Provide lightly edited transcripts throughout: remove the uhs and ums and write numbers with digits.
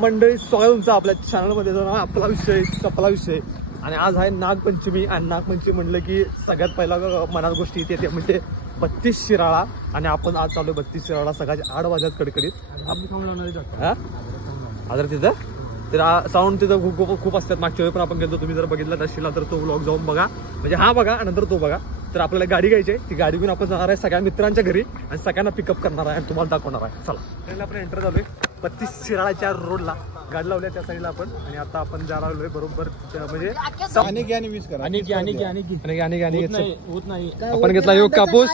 मंडळी स्वागत तुमचं आपल्या चॅनलमध्ये. आपला विषय सपला विषय आणि आज आहे नागपंचमी. आणि नागपंचमी म्हणलं की सगळ्यात पहिला मनात गोष्टी येते म्हणजे 32 शिराळा. आणि आपण आज चालू 32 शिराळा सकाळच्या 8 वाजत कडकडीत. आदर तिथं तर साऊंड तिथं खूप असतात. मागच्या वेळी पण आपण गेलो, तुम्ही जर बघितला असला तर तो व्लॉग जाऊन बघा, म्हणजे हा बघा नंतर तो बघा. तर आपल्याला गाडी घ्यायची आहे, ती गाडी घेऊन आपण जाणार आहे सगळ्या मित्रांच्या घरी आणि सगळ्यांना पिकअप करणार आहे आणि तुम्हाला दाखवणार आहे. चला आपण एंटर झालोय 32 शिराळाच्या रोडला, गाडी लावल्या त्या साईडला आपण. आणि आता आपण जायला लागलोय बरोबर म्हणजे आपण घेतला योग कापूस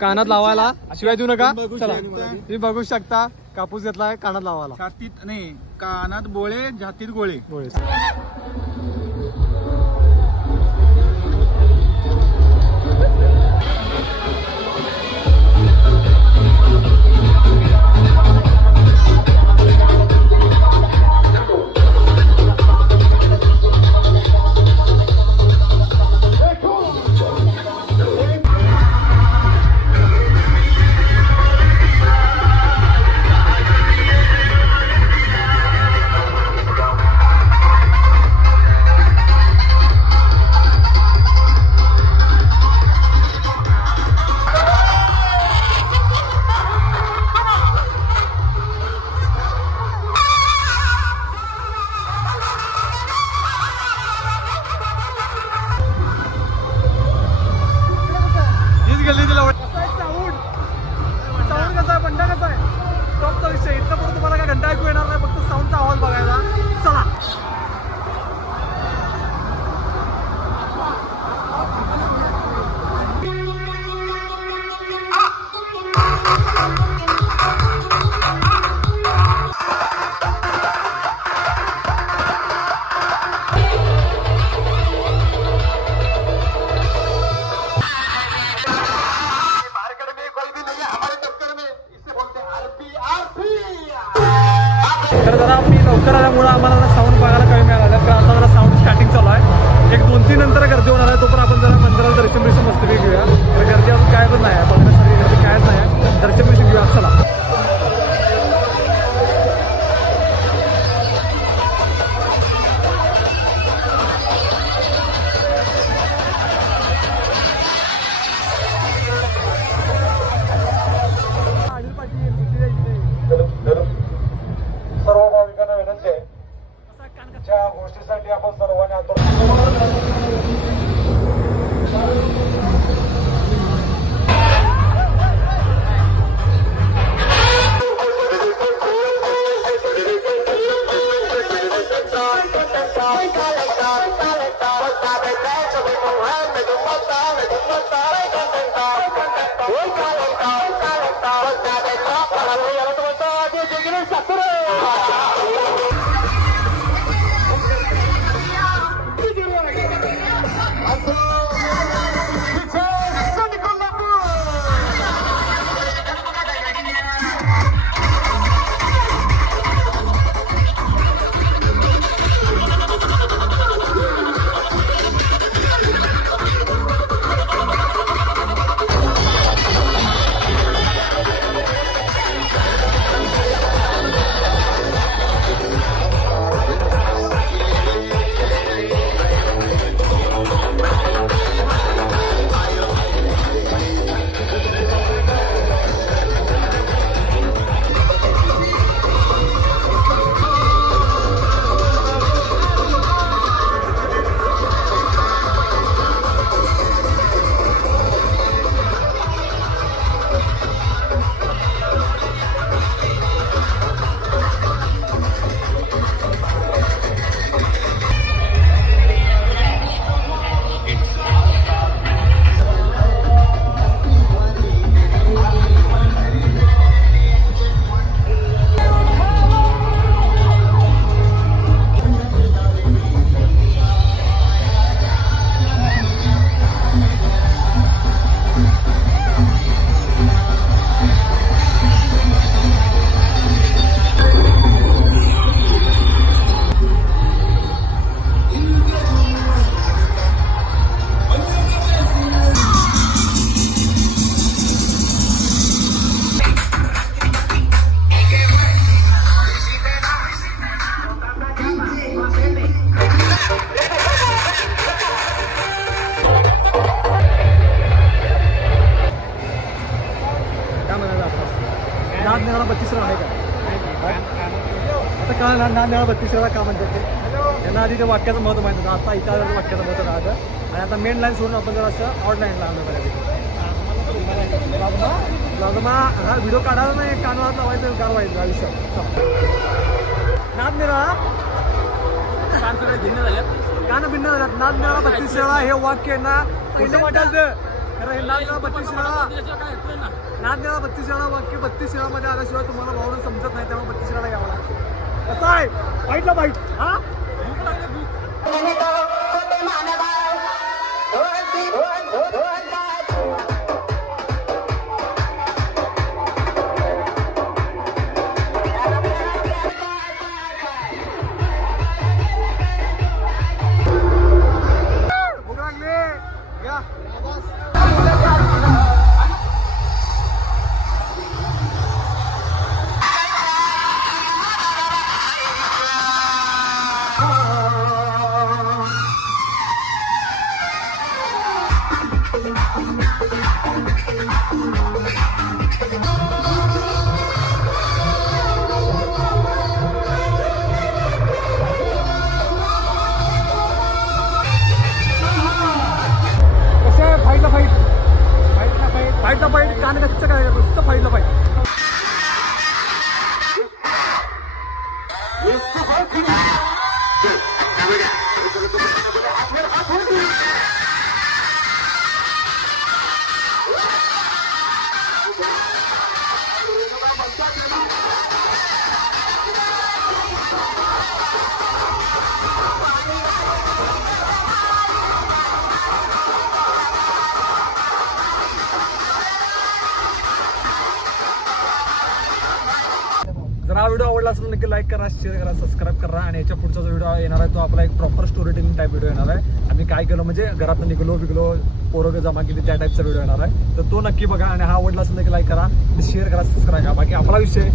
कानात लावायला. शिवाय देऊ नका. चला तुम्ही बघू शकता कापूस घेतलाय कानात लावायला. छातीत नाही, कानात बोळे, छातीत गोळे. तर जरा मी लवकर आल्यामुळे आम्हाला साऊंड बघायला कमी मिळाला. तर आता जरा साऊंड स्टार्टिंग चालू आहे. एक 2-3 नंतर गर्दी होणार आहे, तो पण आपण जरा मंदिराला दर्शन मस्त घेऊया. तर गर्दी अजून काय पण नाही, बघण्यासारखी गर्दी कायच नाही, दर्शन घेऊया. चला सर्व भाविकांना विनंती आहे, ज्या गोष्टीसाठी आपण सर्वांनी आता आता कळलं नाद मिळाला 32 शिळा का म्हणतात ते. त्यांना आधी ते वाक्याचं महत्व माहित होतं, आता इथं आलं वाक्याचं महत्व राहतं. आणि आता मेन लाईन सोडून आपण जर असं आउट लाईनला आलो बऱ्यापैकी. हा व्हिडिओ काढायला नाही, कानावर लावायचं, गाण व्हायचं आयुष्य. नाद मिळाला गाणं भिन्न झाल्यात. नाद मिळाला 32 शिळा हे वाक्य ना कोणतं वाटायचं. कारण हे नाद मिळाला 32 शिळा, नाद मिळाला 32 शिळा वाक्य 32 शिळामध्ये आल्याशिवाय तुम्हाला भावना समजत नाही, त्यामुळे 32 शिळा घ्यावा लागतो. कसं आहे बाईटला बाईट. हा भूक लागली या. फाईटला फाईट कान कसं काय नुसतं फाईटला फाईट. जर हा व्हिडिओ आवडला असेल नक्की लाईक करा, शेअर करा, सबस्क्राईब करा. आणि याच्या पुढचा जो व्हिडिओ येणार आहे तो आपला एक proper story telling type video येणार आहे. आम्ही काय केलं म्हणजे घरात निघलो बिगलो पोरं जमा केली त्या टाईपचा व्हिडिओ येणार आहे. तर तो नक्की बघा. आणि हा आवडला असेल नक्की लाईक करा, शेअर करा, सबस्क्राईब करा. बाकी आपला विषय